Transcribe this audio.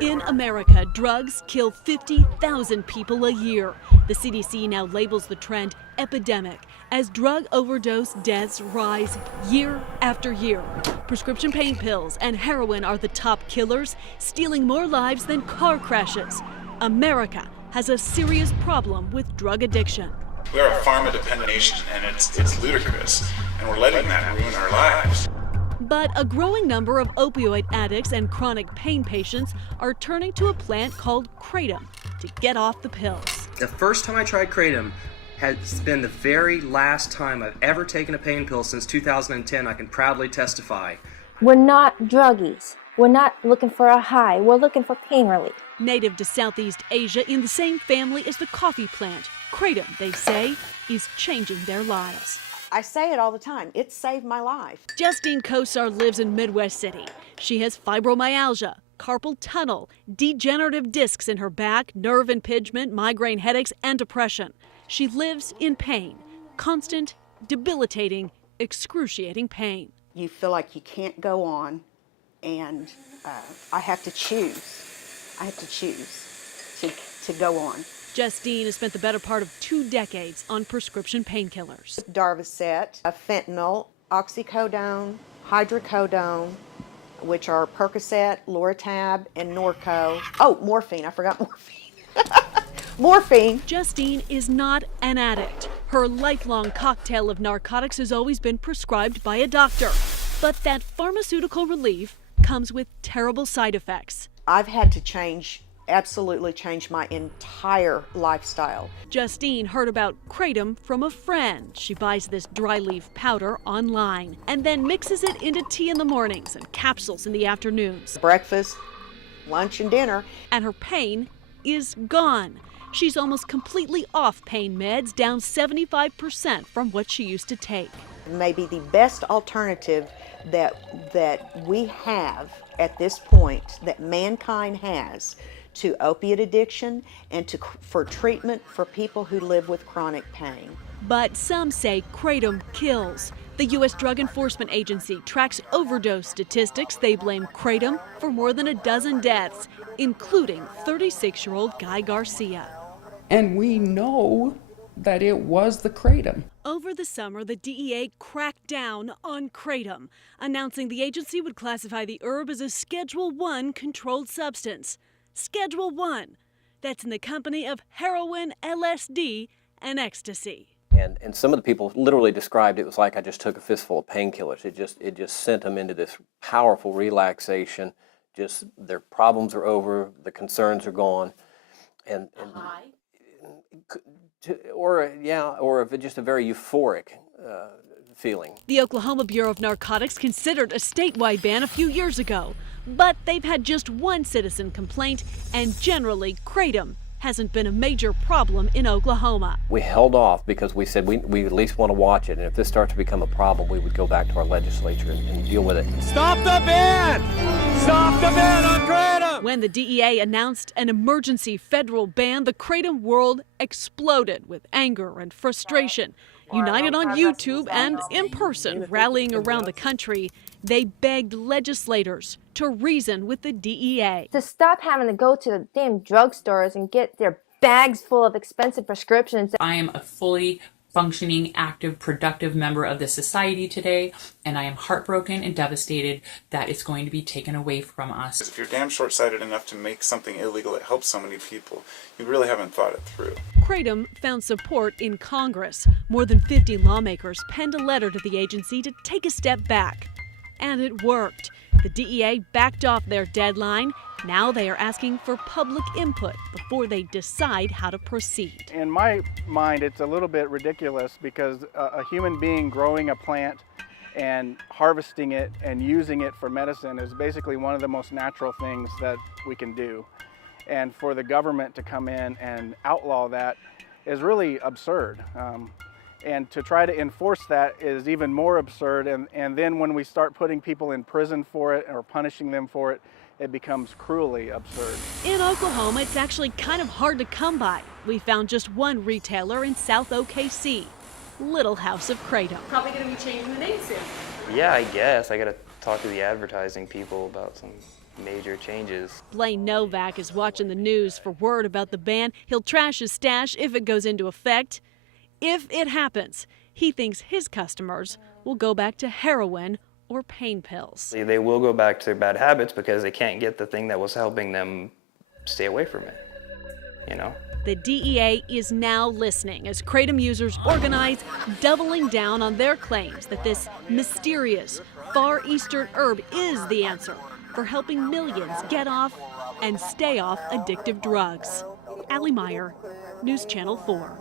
In America, drugs kill 50,000 people a year. The CDC now labels the trend epidemic as drug overdose deaths rise year after year. Prescription pain pills and heroin are the top killers, stealing more lives than car crashes. America has a serious problem with drug addiction. We are a pharma-dependent nation, and it's ludicrous, and we're letting that ruin our lives. But a growing number of opioid addicts and chronic pain patients are turning to a plant called Kratom to get off the pills. The first time I tried Kratom has been the very last time I've ever taken a pain pill since 2010. I can proudly testify. We're not druggies. We're not looking for a high. We're looking for pain relief. Native to Southeast Asia, in the same family as the coffee plant, Kratom, they say, is changing their lives. I say it all the time. It saved my life. Justine Kosar lives in Midwest City. She has fibromyalgia, carpal tunnel, degenerative discs in her back, nerve impingement, migraine headaches, and depression. She lives in pain, constant, debilitating, excruciating pain. You feel like you can't go on, and I have to choose. I have to choose to go on. Justine has spent the better part of 2 decades on prescription painkillers. Darvocet, fentanyl, oxycodone, hydrocodone, which are Percocet, Loratab, and Norco. Oh, morphine. I forgot morphine. Morphine. Justine is not an addict. Her lifelong cocktail of narcotics has always been prescribed by a doctor. But that pharmaceutical relief comes with terrible side effects. I've had to absolutely change my entire lifestyle. Justine heard about Kratom from a friend. She buys this dry leaf powder online and then mixes it into tea in the mornings and capsules in the afternoons. Breakfast, lunch, and dinner. And her pain is gone. She's almost completely off pain meds, down 75% from what she used to take. Maybe the best alternative that we have at this point, that mankind has, to opiate addiction and for treatment for people who live with chronic pain. But some say Kratom kills. The U.S. Drug Enforcement Agency tracks overdose statistics. They blame Kratom for more than a dozen deaths, including 36-year-old Guy Garcia. And we know that it was the Kratom. Over the summer, the DEA cracked down on Kratom, announcing the agency would classify the herb as a Schedule I controlled substance. Schedule I. That's in the company of heroin, LSD, and ecstasy. And some of the people literally described it was like I just took a fistful of painkillers. It just sent them into this powerful relaxation. Just their problems are over, the concerns are gone, and or just a very euphoric feeling. The Oklahoma Bureau of Narcotics considered a statewide ban a few years ago, but they've had just one citizen complaint, and generally, Kratom hasn't been a major problem in Oklahoma. We held off because we said we at least want to watch it, and if this starts to become a problem, we would go back to our legislature and deal with it. Stop the ban! Stop the ban on Kratom! When the DEA announced an emergency federal ban, the Kratom world exploded with anger and frustration. United on YouTube and in person, rallying around the country, they begged legislators to reason with the DEA. To stop having to go to the damn drugstores and get their bags full of expensive prescriptions. I am a fully functioning, active, productive member of this society today, and I am heartbroken and devastated that it's going to be taken away from us. If you're damn short-sighted enough to make something illegal that helps so many people, you really haven't thought it through. Kratom found support in Congress. More than 50 lawmakers penned a letter to the agency to take a step back. And it worked. The DEA backed off their deadline. Now they are asking for public input before they decide how to proceed. In my mind, it's a little bit ridiculous because a human being growing a plant and harvesting it and using it for medicine is basically one of the most natural things that we can do. And for the government to come in and outlaw that is really absurd. And to try to enforce that is even more absurd. And then when we start putting people in prison for it or punishing them for it, it becomes cruelly absurd. In Oklahoma, it's actually kind of hard to come by. We found just one retailer in South OKC, Little House of Kratom. Probably going to be changing the name soon. Yeah, I guess. I gotta talk to the advertising people about some major changes. Blaine Novak is watching the news for word about the ban. He'll trash his stash if it goes into effect. If it happens, he thinks his customers will go back to heroin or pain pills. They will go back to their bad habits because they can't get the thing that was helping them stay away from it, you know? The DEA is now listening as Kratom users organize, doubling down on their claims that this mysterious Far Eastern herb is the answer for helping millions get off and stay off addictive drugs. Allie Meyer, News Channel 4.